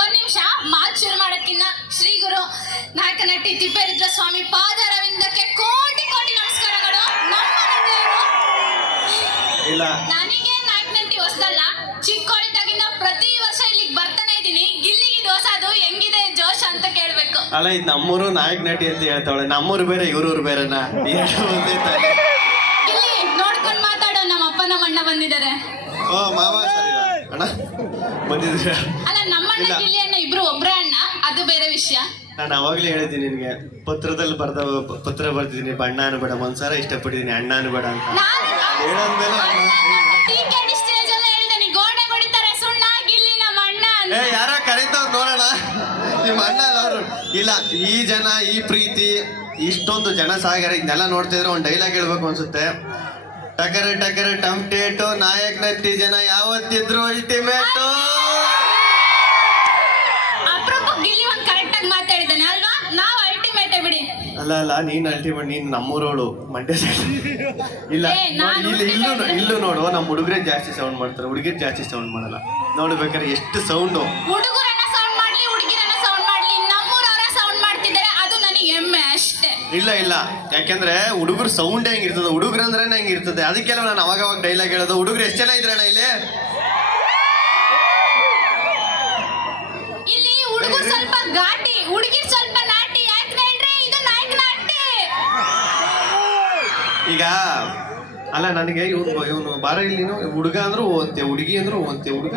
ಒಂದ್ ನಿಮಿಷ ಮಾತು ಶುರು ಮಾಡೋಕ್ಕಿಂತ ಶ್ರೀ ಗುರು ನಾಯಕ ನಟಿ ತಿಪ್ಪೇರುದ್ರ ಸ್ವಾಮಿ ಪಾದರವಿಂದಕ್ಕೆ ಕೋಟಿ ಕೋಟಿ ನಮಸ್ಕಾರಗಳು. ಇಲ್ಲ ನನಗೆ ನಾಯಕ ನಟಿ ಹೊಸದಲ್ಲ, ಚಿಕ್ಕೋಳಿದ್ದಾಗಿಂದ ಪ್ರತಿ ವರ್ಷ ಇಲ್ಲಿಗೆ ಬರ್ತಾನೆ ಇದ್ದೀನಿ. ಗಿಲ್ಲಿಗೆ ದೋಸ ಅದು ಹೆಂಗಿದೆ ಜೋಶ್ ಅಂತ ಕೇಳ್ಬೇಕು. ಅಲ್ಲ ಇದು ನಮ್ಮೂರು ನಾಯಕ ನಟಿ ಅಂತ ಹೇಳ್ತಾವಳೆ, ನಮ್ಮೂರು ಬೇರೆ ಇವ್ರೂರು ಬೇರೆನಾ? ಇಲ್ಲಿ ನೋಡ್ಕೊಂಡ್ ಮಾತಾಡೋ, ನಮ್ಮ ಅಪ್ಪ ನಮ್ಮ ಅಣ್ಣ ಬಂದಿದ್ದಾರೆ. ಓ ಮಾವ ಸರಿ ಅಣ್ಣ ಬಂದಿದ್ದೀರ? ಅಲ್ಲ ನಮ್ಮಣ್ಣ ಗಿಲ್ಲಿ ಅಣ್ಣ ಇಬ್ರು ಒಬ್ರೇ ಅಣ್ಣ, ಅದು ಬೇರೆ ವಿಷಯ. ನಾನು ಅವಾಗ್ಲೇ ಹೇಳಿದ್ದೀನಿ ನಿನ್ಗೆ, ಪತ್ರದಲ್ಲಿ ಪತ್ರ ಬರ್ತಿದ್ದೀನಿ, ಬಣ್ಣ ಅನ್ಬೇಡ, ಒಂದ್ಸಲ ಇಷ್ಟಪಟ್ಟಿದ್ದೀನಿ, ಅಣ್ಣ ಅನ್ಬೇಡ ಅಂತ ಹೇಳಂದ್ಮೇಲೆ ಗೋಡೆ ಹೊಡಿತಾರೆ ಸುಣ್ಣ ಗಿಲ್ಲಿ ನಮ್ಮ ಅಣ್ಣ. ಯಾರ ಕರೀತಾವ್ ನೋಡೋಣ, ನಿಮ್ಮ ಅಣ್ಣ ಅಲ್ಲ ಅವರು. ಇಲ್ಲ ಈ ಜನ, ಈ ಪ್ರೀತಿ, ಇಷ್ಟೊಂದು ಜನ ಸಾಗರ, ಇದನ್ನೆಲ್ಲ ನೋಡ್ತಿದ್ರೆ ಒಂದು ಡೈಲಾಗ್ ಹೇಳ್ಬೇಕು ಅನ್ಸುತ್ತೆ. ಟಕರ ಟಕರ ಟಮ್ಟೇಟು ನಾಯಕ್ ನಟಿ ಜನ ಯಾವತ್ತಿದ್ರು ಅಲ್ಟಿಮೇಟು. ಅಪ್ರೂಪ ಗಿಲ್ಲಿ ಒಂದ್ ಕರೆಕ್ಟ್ ಆಗಿ ಮಾತಾಡಿದ್ದಾನೆ ಅಲ್ವಾ? ನಾವು ಅಲ್ಟಿಮೇಟೇ ಬಿಡಿ. ಅಲ್ಲ ನೀನ್ ಅಲ್ಟಿಮೇಟ್, ನೀನ್ ನಮ್ಮೂರೋಳು, ಮಂಡ್ಯ ಸೈಡ್. ಇಲ್ಲ ಇಲ್ಲೂ ನೋಡು, ನಮ್ಮ ಹುಡುಗರೇ ಜಾಸ್ತಿ ಸೌಂಡ್ ಮಾಡ್ತಾರೆ, ಹುಡುಗಿರ್ ಜಾಸ್ತಿ ಸೌಂಡ್ ಮಾಡಲ್ಲ. ನೋಡ್ಬೇಕಾದ್ರೆ ಎಷ್ಟು ಸೌಂಡು. ಹುಡುಗರನ್ನ ಸೌಂಡ್ ಮಾಡ್ಲಿ, ಹುಡುಗಿರನ್ನ ಸೌಂಡ್ ಮಾಡ್ಲಿ, ನಮ್ಮೂರವರ ಸೌಂಡ್ ಮಾಡ್ತಿದ್ದಾರೆ, ಅದು ನನಗೆ ಹೆಮ್ಮೆ ಅಷ್ಟೇ. ಇಲ್ಲ ಯಾಕೆಂದ್ರೆ ಹುಡುಗರು ಸೌಂಡ್ ಹೆಂಗಿರ್ತದೆ, ಹುಡುಗರು ಅಂದ್ರೆ ಹೆಂಗಿರ್ತದೆ, ಅದಕ್ಕೆಲ್ಲ ನಾನು ಅವಾಗ ಡೈಲಾಗ್ ಹೇಳೋದು. ಹುಡುಗರು ಎಷ್ಟು ಜನ ಇದ್ರಣ್ಣ ಇಲ್ಲಿ? ಇಲ್ಲಿ ಹುಡುಗರು ಸ್ವಲ್ಪ ಘಾಟಿ, ಹುಡುಗಿರ್ ಸ್ವಲ್ಪ ನಾಟಿ. ಯಾಕೆ ಹೇಳ್ರಿ, ಇದು ನಾಯಕ ನಾಟಿ. ಈಗ ಅಲ್ಲ ನನಗೆ ಇವನು ಬಾರ ಇಲ್ಲಿ ಹುಡುಗ ಅಂದ್ರೂ ಓದ್ತೆ, ಹುಡುಗಿ ಅಂದ್ರೂ ಓದ್ತೆ, ಹುಡುಗ